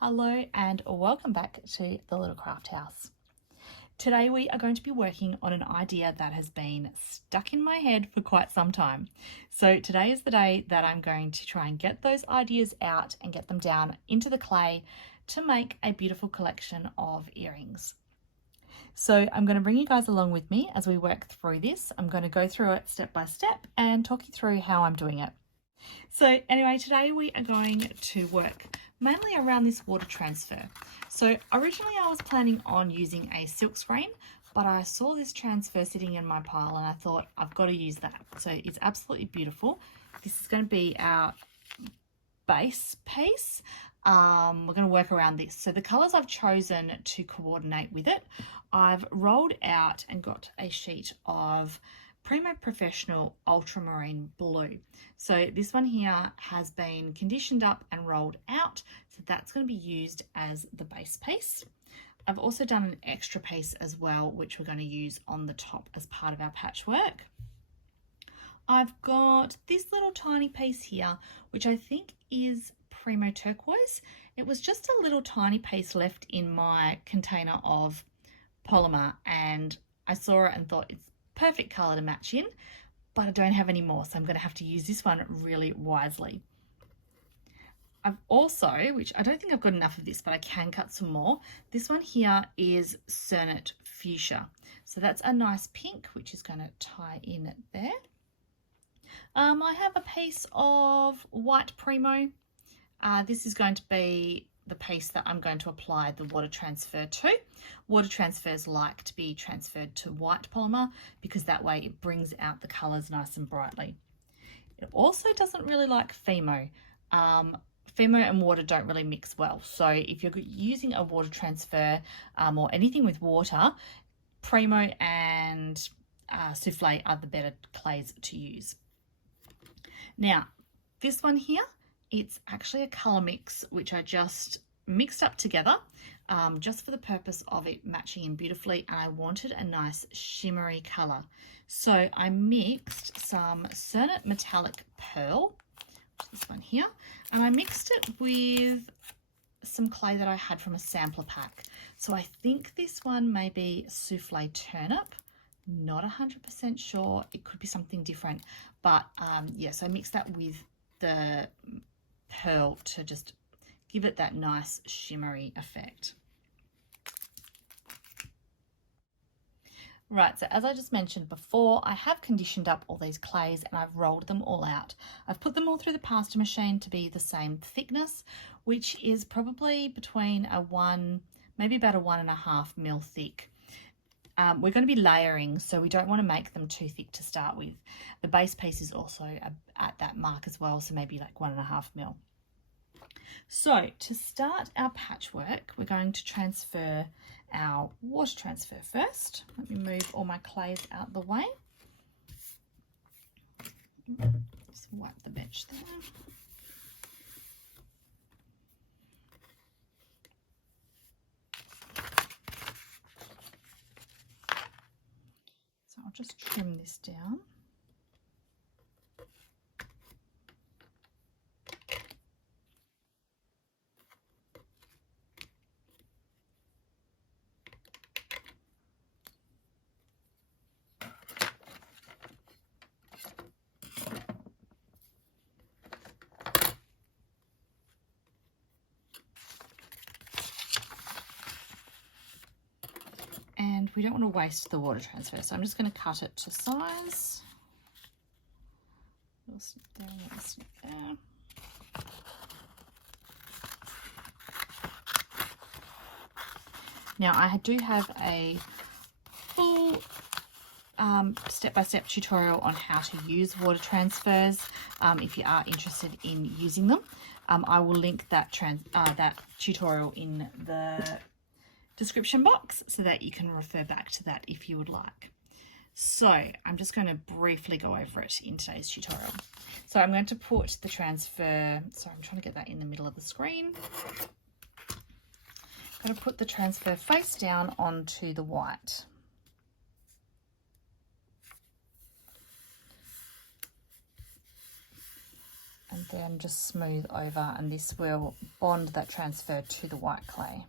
Hello and welcome back to the Little Craft House. Today we are going to be working on an idea that has been stuck in my head for quite some time. So today is the day that I'm going to try and get those ideas out and get them down into the clay to make a beautiful collection of earrings. So I'm going to bring you guys along with me as we work through this. I'm going to go through it step by step and talk you through how I'm doing it. So anyway, today we are going to work mainly around this water transfer. So originally I was planning on using a silk screen, but I saw this transfer sitting in my pile and I thought I've got to use that. So it's absolutely beautiful. This is going to be our base piece. We're going to work around this. So the colors I've chosen to coordinate with it, I've rolled out and got a sheet of Primo Professional Ultramarine Blue. So this one here has been conditioned up and rolled out, so that's going to be used as the base piece. I've also done an extra piece as well, which we're going to use on the top as part of our patchwork. I've got this little tiny piece here, which I think is Primo Turquoise. It was just a little tiny piece left in my container of polymer, and I saw it and thought it's perfect color to match in, but I don't have any more, so I'm going to have to use this one really wisely. I've also, which I don't think I've got enough of this, but I can cut some more. This one here is Cernet Fuchsia. So that's a nice pink, which is going to tie in there. I have a piece of white Primo. This is going to be the piece that I'm going to apply the water transfer to. Water transfers like to be transferred to white polymer because that way it brings out the colours nice and brightly. It also doesn't really like Fimo. Fimo and water don't really mix well. So if you're using a water transfer or anything with water, Primo and Souffle are the better clays to use. Now, this one here, it's actually a colour mix which I just mixed up together just for the purpose of it matching in beautifully, and I wanted a nice shimmery colour. So I mixed some Cernet Metallic Pearl, which is this one here, and I mixed it with some clay that I had from a sampler pack. So I think this one may be Souffle Turnip. Not 100% sure. It could be something different, but yeah, so I mixed that with the pearl to just give it that nice shimmery effect. Right, so as I just mentioned before, I have conditioned up all these clays and I've rolled them all out. I've put them all through the pasta machine to be the same thickness, which is probably between maybe about a 1.5 mil thick. We're going to be layering, so we don't want to make them too thick to start with. The base piece is also at that mark as well, so maybe like 1.5 mil. So to start our patchwork, we're going to transfer our water transfer first. Let me move all my clays out the way. Just wipe the bench there. So I'll just trim this down. And we don't want to waste the water transfer, so I'm just going to cut it to size. Little snip there, little snip there. Now I do have a full step-by-step tutorial on how to use water transfers if you are interested in using them. I will link that tutorial in the description box so that you can refer back to that if you would like. So I'm just going to briefly go over it in today's tutorial. So I'm going to put the transfer, sorry, I'm trying to get that in the middle of the screen. I'm going to put the transfer face down onto the white. And then just smooth over, and this will bond that transfer to the white clay.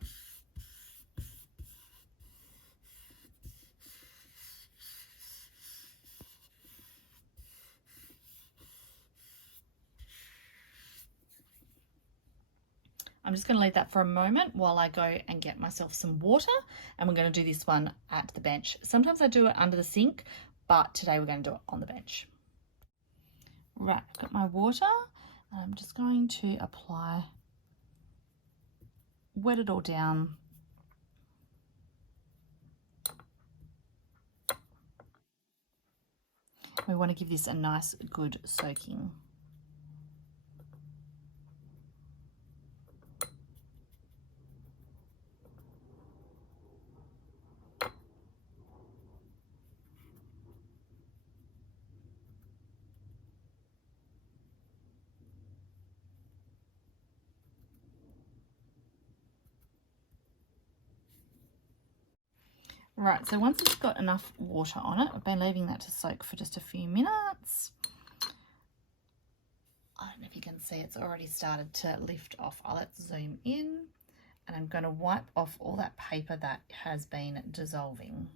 I'm just going to leave that for a moment while I go and get myself some water, and we're going to do this one at the bench. Sometimes I do it under the sink, but today we're going to do it on the bench. Right, I've got my water. I'm just going to apply, wet it all down. We want to give this a nice good soaking. Right, so once it's got enough water on it, I've been leaving that to soak for just a few minutes. I don't know if you can see, it's already started to lift off. Let's zoom in, and I'm going to wipe off all that paper that has been dissolving.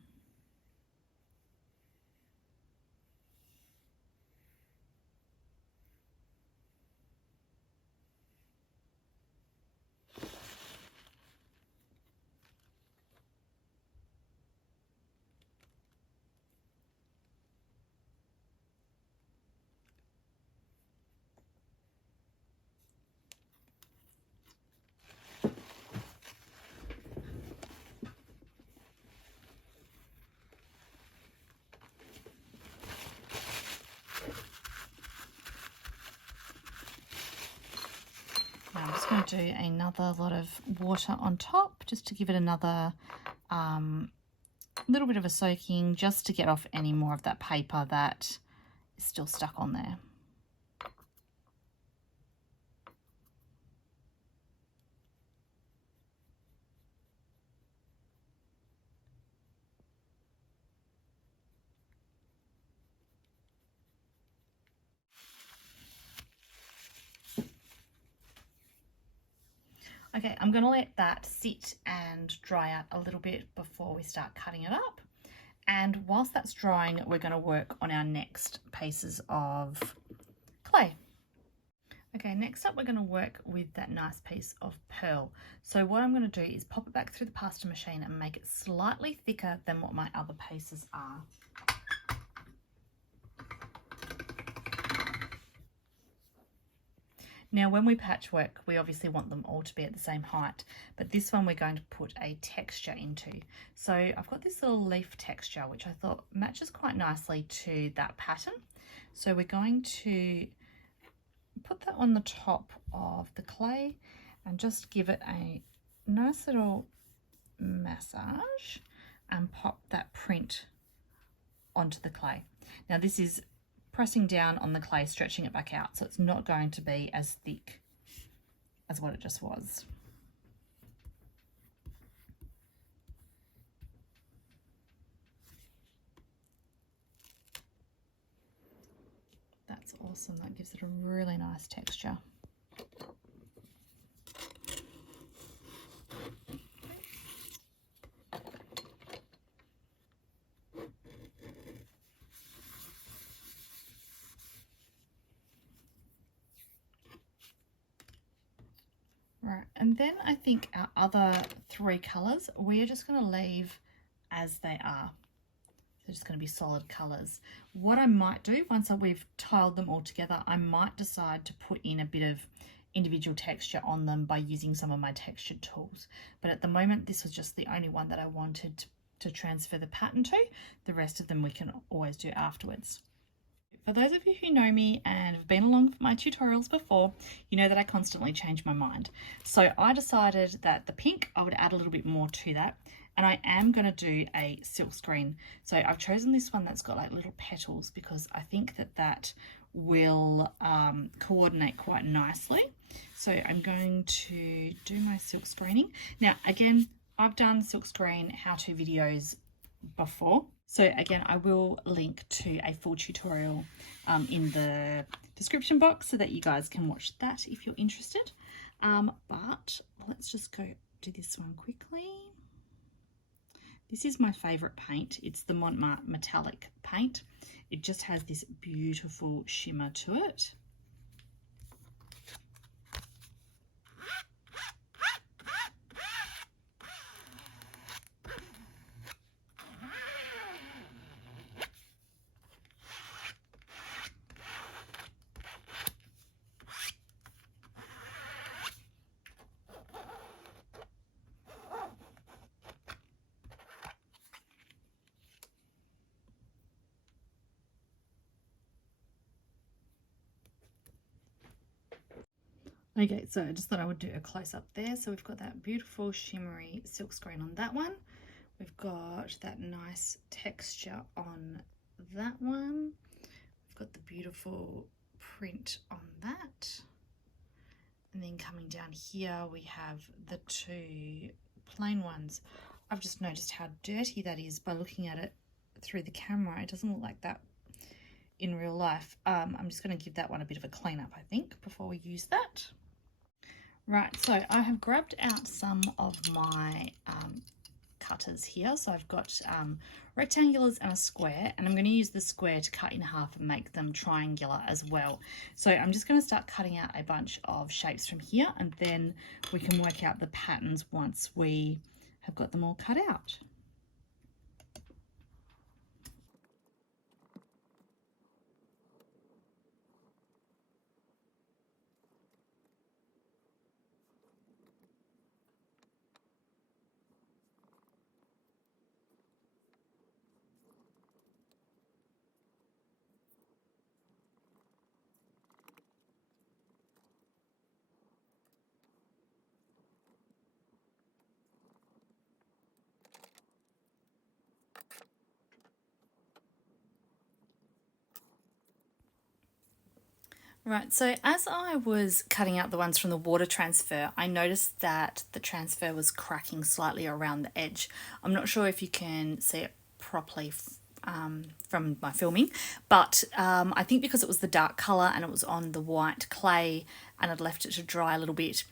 Now I'm just going to do another lot of water on top just to give it another little bit of a soaking, just to get off any more of that paper that is still stuck on there. Okay, I'm going to let that sit and dry out a little bit before we start cutting it up. And whilst that's drying, we're going to work on our next pieces of clay. Okay, next up we're going to work with that nice piece of pearl. So what I'm going to do is pop it back through the pasta machine and make it slightly thicker than what my other pieces are. Now when we patchwork, we obviously want them all to be at the same height, but this one we're going to put a texture into. So I've got this little leaf texture, which I thought matches quite nicely to that pattern. So we're going to put that on the top of the clay and just give it a nice little massage and pop that print onto the clay. Now this is pressing down on the clay, stretching it back out, so it's not going to be as thick as what it just was. That's awesome, that gives it a really nice texture. Right, and then I think our other three colours, we are just going to leave as they are. They're just going to be solid colours. What I might do, once we've tiled them all together, I might decide to put in a bit of individual texture on them by using some of my textured tools. But at the moment, this was just the only one that I wanted to transfer the pattern to. The rest of them we can always do afterwards. For those of you who know me and have been along for my tutorials before, you know that I constantly change my mind. So I decided that the pink, I would add a little bit more to that. And I am going to do a silk screen. So I've chosen this one that's got like little petals because I think that that will coordinate quite nicely. So I'm going to do my silk screening. Now, again, I've done silk screen how-to videos before. So again, I will link to a full tutorial in the description box so that you guys can watch that if you're interested. But let's just go do this one quickly. This is my favourite paint. It's the Montmartre metallic paint. It just has this beautiful shimmer to it. Okay, so I just thought I would do a close-up there. So we've got that beautiful shimmery silk screen on that one. We've got that nice texture on that one. We've got the beautiful print on that. And then coming down here, we have the two plain ones. I've just noticed how dirty that is by looking at it through the camera. It doesn't look like that in real life. I'm just going to give that one a bit of a clean up, I think, before we use that. Right, so I have grabbed out some of my cutters here. So I've got rectangulars and a square, and I'm going to use the square to cut in half and make them triangular as well. So I'm just going to start cutting out a bunch of shapes from here, and then we can work out the patterns once we have got them all cut out. Right, so as I was cutting out the ones from the water transfer, I noticed that the transfer was cracking slightly around the edge. I'm not sure if you can see it properly from my filming, but I think because it was the dark colour and it was on the white clay and I'd left it to dry a little bit,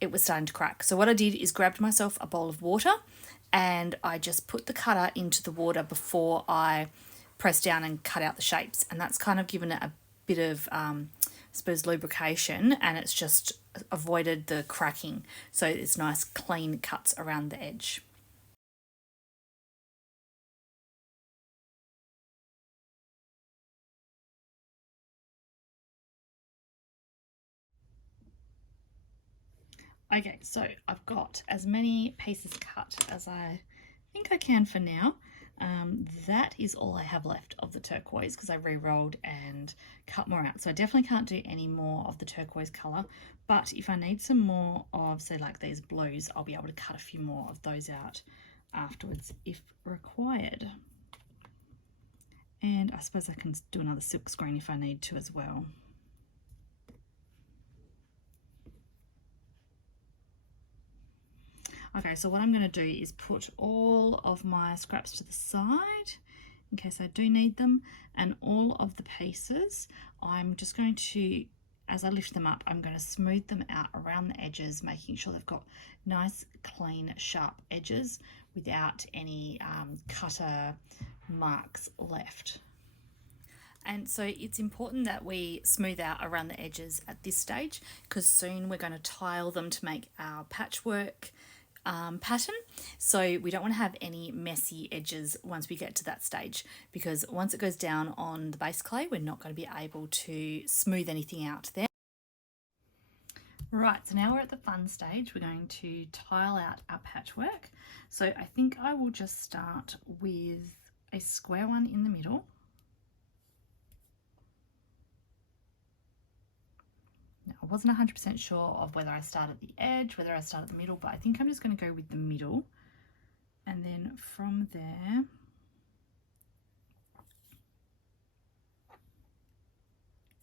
it was starting to crack. So what I did is grabbed myself a bowl of water and I just put the cutter into the water before I pressed down and cut out the shapes, and that's kind of given it a bit of I suppose lubrication, and it's just avoided the cracking, so it's nice clean cuts around the edge. Okay, so I've got as many pieces cut as I think I can for now. That is all I have left of the turquoise because I re-rolled and cut more out. So I definitely can't do any more of the turquoise colour, but if I need some more of, say, like these blues, I'll be able to cut a few more of those out afterwards if required. And I suppose I can do another silk screen if I need to as well. Okay, so what I'm going to do is put all of my scraps to the side in case I do need them, and all of the pieces I'm just going to, as I lift them up, I'm going to smooth them out around the edges, making sure they've got nice, clean, sharp edges without any cutter marks left. And so it's important that we smooth out around the edges at this stage, because soon we're going to tile them to make our patchwork pattern. So we don't want to have any messy edges once we get to that stage, because once it goes down on the base clay, we're not going to be able to smooth anything out there. Right, so now we're at the fun stage. We're going to tile out our patchwork. So I think I will just start with a square one in the middle. I wasn't 100% sure of whether I start at the edge, whether I start at the middle, but I think I'm just going to go with the middle. And then from there,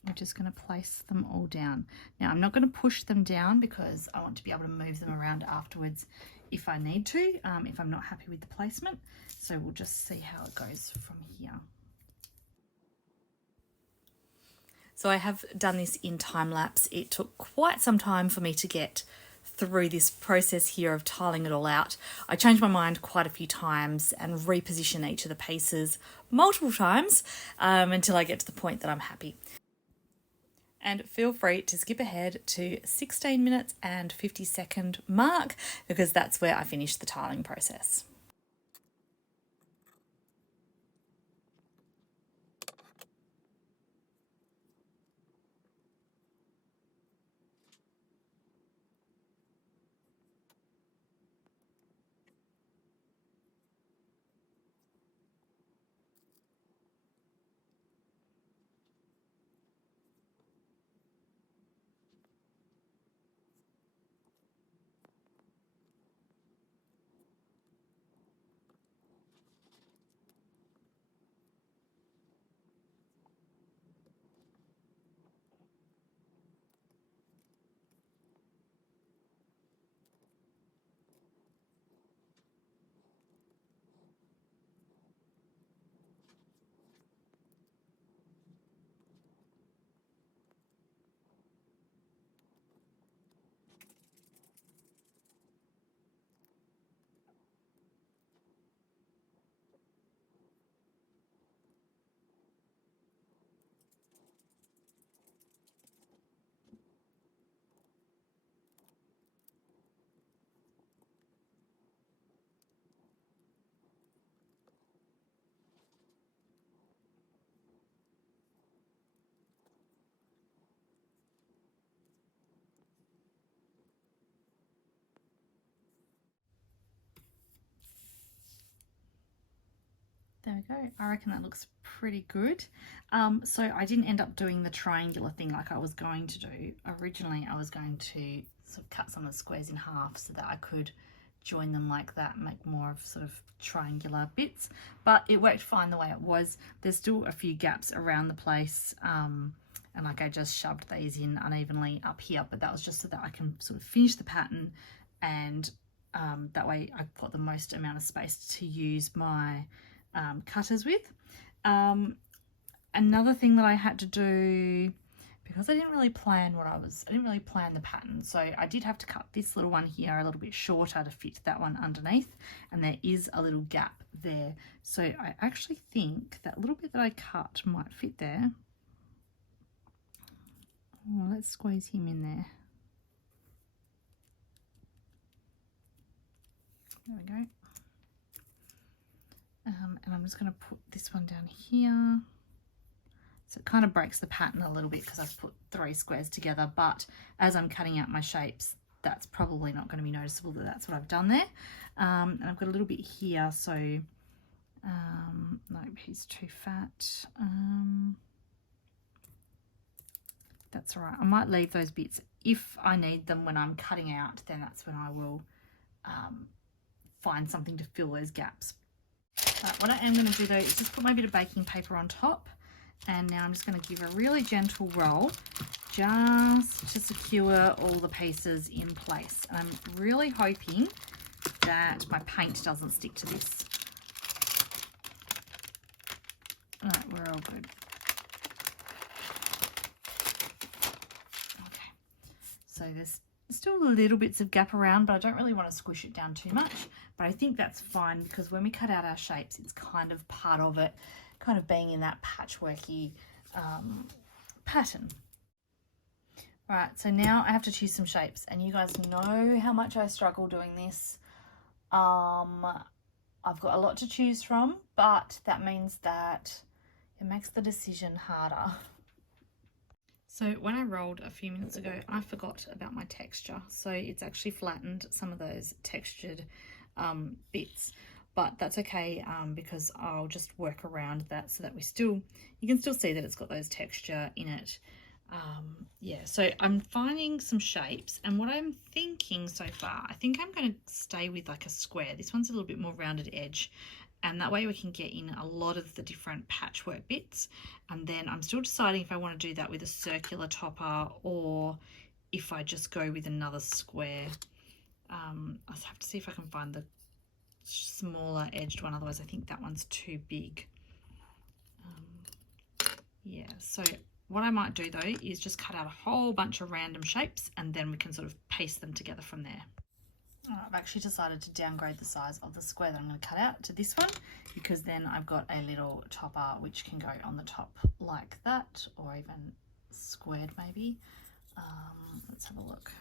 I'm just going to place them all down. Now, I'm not going to push them down because I want to be able to move them around afterwards if I need to, if I'm not happy with the placement. So we'll just see how it goes from here. So I have done this in time lapse. It took quite some time for me to get through this process here of tiling it all out. I changed my mind quite a few times and reposition each of the pieces multiple times until I get to the point that I'm happy. And feel free to skip ahead to 16 minutes and 50-second mark because that's where I finished the tiling process. There we go. I reckon that looks pretty good. So I didn't end up doing the triangular thing like I was going to do. Originally, I was going to sort of cut some of the squares in half so that I could join them like that and make more of sort of triangular bits. But it worked fine the way it was. There's still a few gaps around the place. And like I just shoved these in unevenly up here, but that was just so that I can sort of finish the pattern and that way I've got the most amount of space to use my cutters with. Another thing that I had to do, because I didn't really plan the pattern, so I did have to cut this little one here a little bit shorter to fit that one underneath, and there is a little gap there. So I actually think that little bit that I cut might fit there. Oh, let's squeeze him in there. There we go. And I'm just going to put this one down here. So it kind of breaks the pattern a little bit because I've put 3 squares together, but as I'm cutting out my shapes, that's probably not going to be noticeable that that's what I've done there. And I've got a little bit here, so no, he's too fat. That's all right. I might leave those bits. If I need them when I'm cutting out, then that's when I will find something to fill those gaps. What I am going to do though is just put my bit of baking paper on top, and now I'm just going to give a really gentle roll just to secure all the pieces in place. And I'm really hoping that my paint doesn't stick to this. All right, we're all good. Okay, so there's still little bits of gap around, but I don't really want to squish it down too much. But I think that's fine because when we cut out our shapes, it's kind of part of it, kind of being in that patchworky pattern. All right, so now I have to choose some shapes, and you guys know how much I struggle doing this. I've got a lot to choose from, but that means that it makes the decision harder. So when I rolled a few minutes ago, I forgot about my texture. So it's actually flattened some of those textured bits, but that's okay because I'll just work around that so that you can still see that it's got those texture in it. Yeah, so I'm finding some shapes, and what I'm thinking so far, I think I'm going to stay with like a square. This one's a little bit more rounded edge, and that way we can get in a lot of the different patchwork bits. And then I'm still deciding if I want to do that with a circular topper or if I just go with another square. I'll have to see if I can find the smaller edged one, otherwise I think that one's too big. Yeah, so What I might do though is just cut out a whole bunch of random shapes and then we can sort of paste them together from there. I've actually decided to downgrade the size of the square that I'm going to cut out to this one, because then I've got a little topper which can go on the top like that, or even squared maybe. Let's have a look.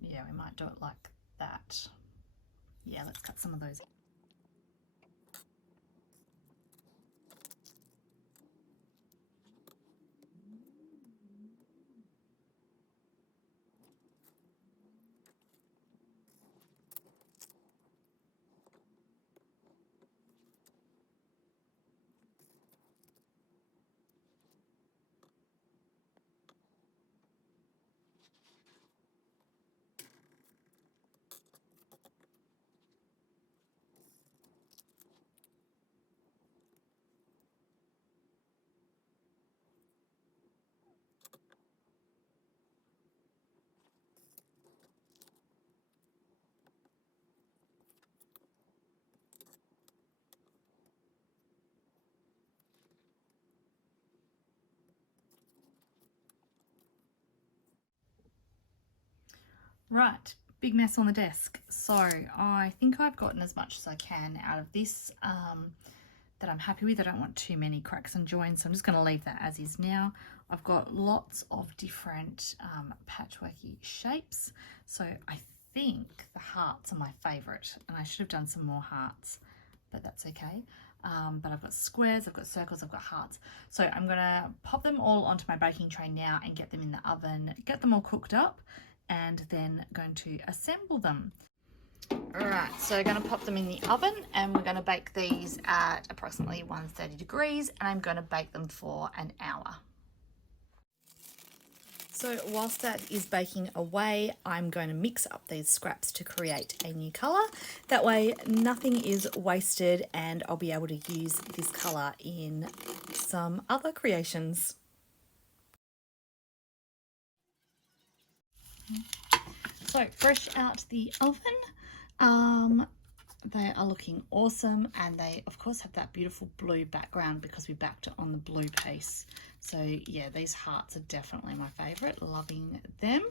Yeah, we might do it like that. Yeah, let's cut some of those. Right, big mess on the desk. So I think I've gotten as much as I can out of this that I'm happy with. I don't want too many cracks and joins, so I'm just going to leave that as is now. I've got lots of different patchworky shapes. So I think the hearts are my favourite, and I should have done some more hearts, but that's okay. But I've got squares, I've got circles, I've got hearts. So I'm going to pop them all onto my baking tray now and get them in the oven, get them all cooked up, and then going to assemble them. Alright, so going to pop them in the oven and we're going to bake these at approximately 130 degrees, and I'm going to bake them for an hour. So whilst that is baking away, I'm going to mix up these scraps to create a new colour. That way nothing is wasted and I'll be able to use this colour in some other creations. So fresh out the oven, they are looking awesome, and they of course have that beautiful blue background because we backed it on the blue piece. So yeah, these hearts are definitely my favorite, loving them.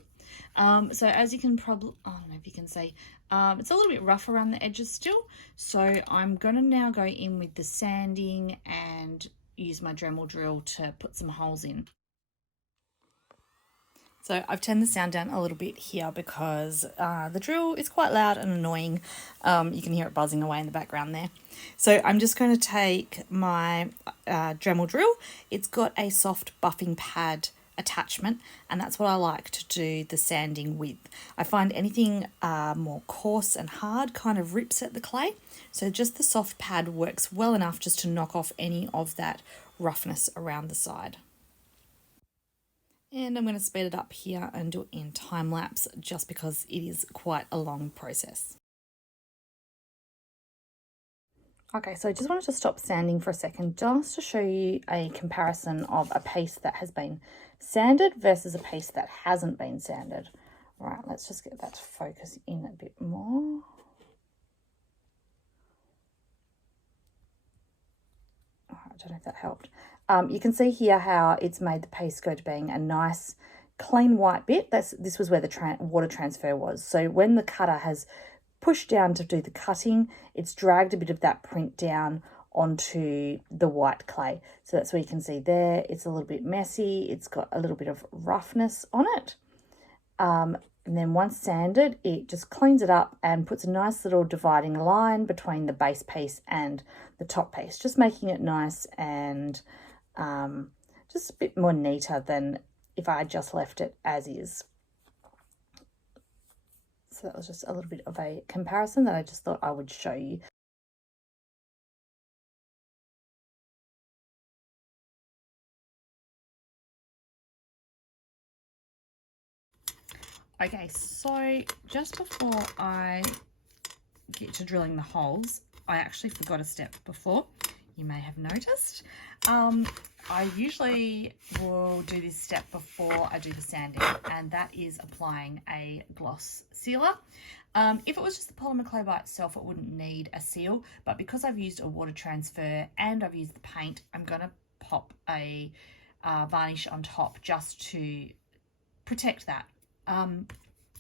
So as you can probably, I don't know if you can see, it's a little bit rough around the edges still, so I'm gonna now go in with the sanding and use my Dremel drill to put some holes in. So I've turned the sound down a little bit here because the drill is quite loud and annoying. You can hear it buzzing away in the background there. So I'm just going to take my Dremel drill. It's got a soft buffing pad attachment, and that's what I like to do the sanding with. I find anything more coarse and hard kind of rips at the clay. So just the soft pad works well enough just to knock off any of that roughness around the side. And I'm going to speed it up here and do it in time lapse just because it is quite a long process. Okay, so I just wanted to stop sanding for a second just to show you a comparison of a piece that has been sanded versus a piece that hasn't been sanded. All right, let's just get that to focus in a bit more. I don't know if that helped. You can see here how it's made the piece go to being a nice clean white bit. This was where the water transfer was. So when the cutter has pushed down to do the cutting, it's dragged a bit of that print down onto the white clay. So that's where you can see there, it's a little bit messy. It's got a little bit of roughness on it. And then once sanded, it just cleans it up and puts a nice little dividing line between the base piece and the top piece, just making it nice and just a bit more neater than if I just left it as is. So that was just a little bit of a comparison that I just thought I would show you. Okay, so just before I get to drilling the holes, I actually forgot a step before. you may have noticed. I usually will do this step before I do the sanding, and that is applying a gloss sealer. If it was just the polymer clay by itself, it wouldn't need a seal, but because I've used a water transfer and I've used the paint, I'm going to pop a varnish on top just to protect that.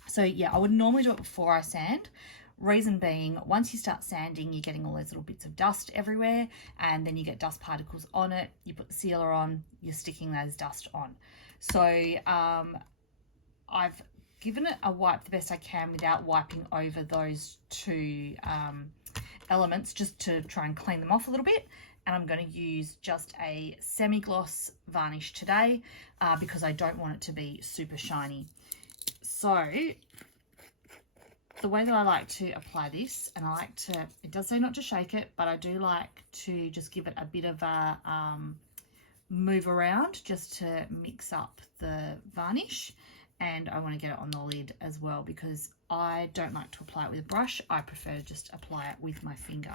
So yeah, I would normally do it before I sand. Reason being, once you start sanding, you're getting all those little bits of dust everywhere, and then you get dust particles on it. You put the sealer on, you're sticking those dust on. So I've given it a wipe the best I can without wiping over those two elements, just to try and clean them off a little bit. And I'm going to use just a semi-gloss varnish today because I don't want it to be super shiny. So the way that I like to apply this, and I like to, it does say not to shake it, but I do like to just give it a bit of a move around just to mix up the varnish. And I want to get it on the lid as well because I don't like to apply it with a brush. I prefer to just apply it with my finger.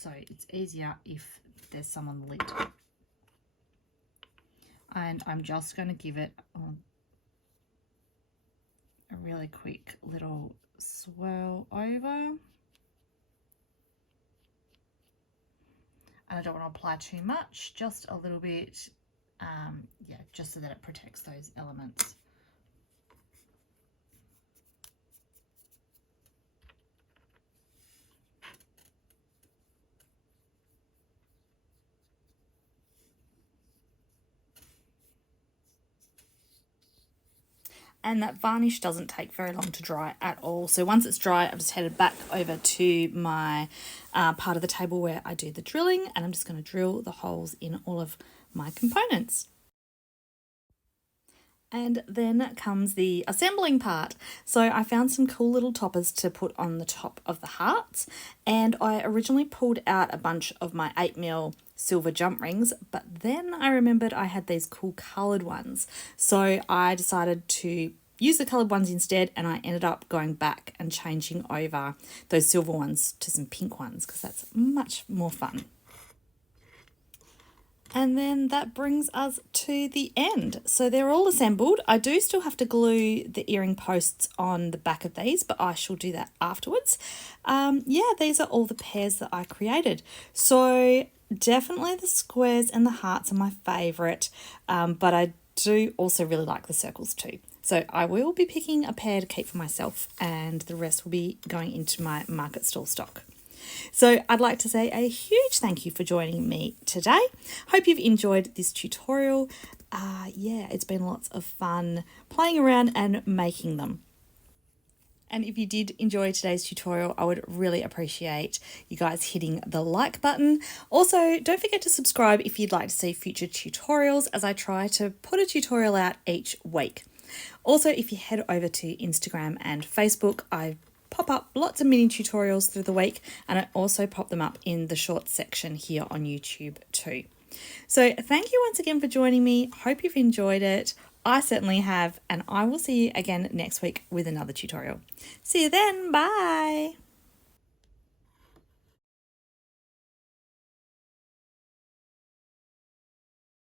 So it's easier if there's some on the lid. And I'm just going to give it a really quick little swirl over. And I don't want to apply too much, just a little bit, yeah, just so that it protects those elements. And that varnish doesn't take very long to dry at all. So once it's dry, I've just headed back over to my part of the table where I do the drilling, and I'm just going to drill the holes in all of my components. And then comes the assembling part. So I found some cool little toppers to put on the top of the hearts, and I originally pulled out a bunch of my 8mm silver jump rings, but then I remembered I had these cool coloured ones. So I decided to use the coloured ones instead, and I ended up going back and changing over those silver ones to some pink ones because that's much more fun. And then that brings us to the end. So they're all assembled. I do still have to glue the earring posts on the back of these, but I shall do that afterwards. Yeah, these are all the pairs that I created. So definitely the squares and the hearts are my favourite, but I do also really like the circles too. So I will be picking a pair to keep for myself, and the rest will be going into my market stall stock. So I'd like to say a huge thank you for joining me today. Hope you've enjoyed this tutorial. Yeah, it's been lots of fun playing around and making them. And if you did enjoy today's tutorial, I would really appreciate you guys hitting the like button. Also, don't forget to subscribe if you'd like to see future tutorials, as I try to put a tutorial out each week. Also, if you head over to Instagram and Facebook, I pop up lots of mini tutorials through the week, and I also pop them up in the shorts section here on YouTube too. So thank you once again for joining me. Hope you've enjoyed it. I certainly have, and I will see you again next week with another tutorial. See you then. Bye.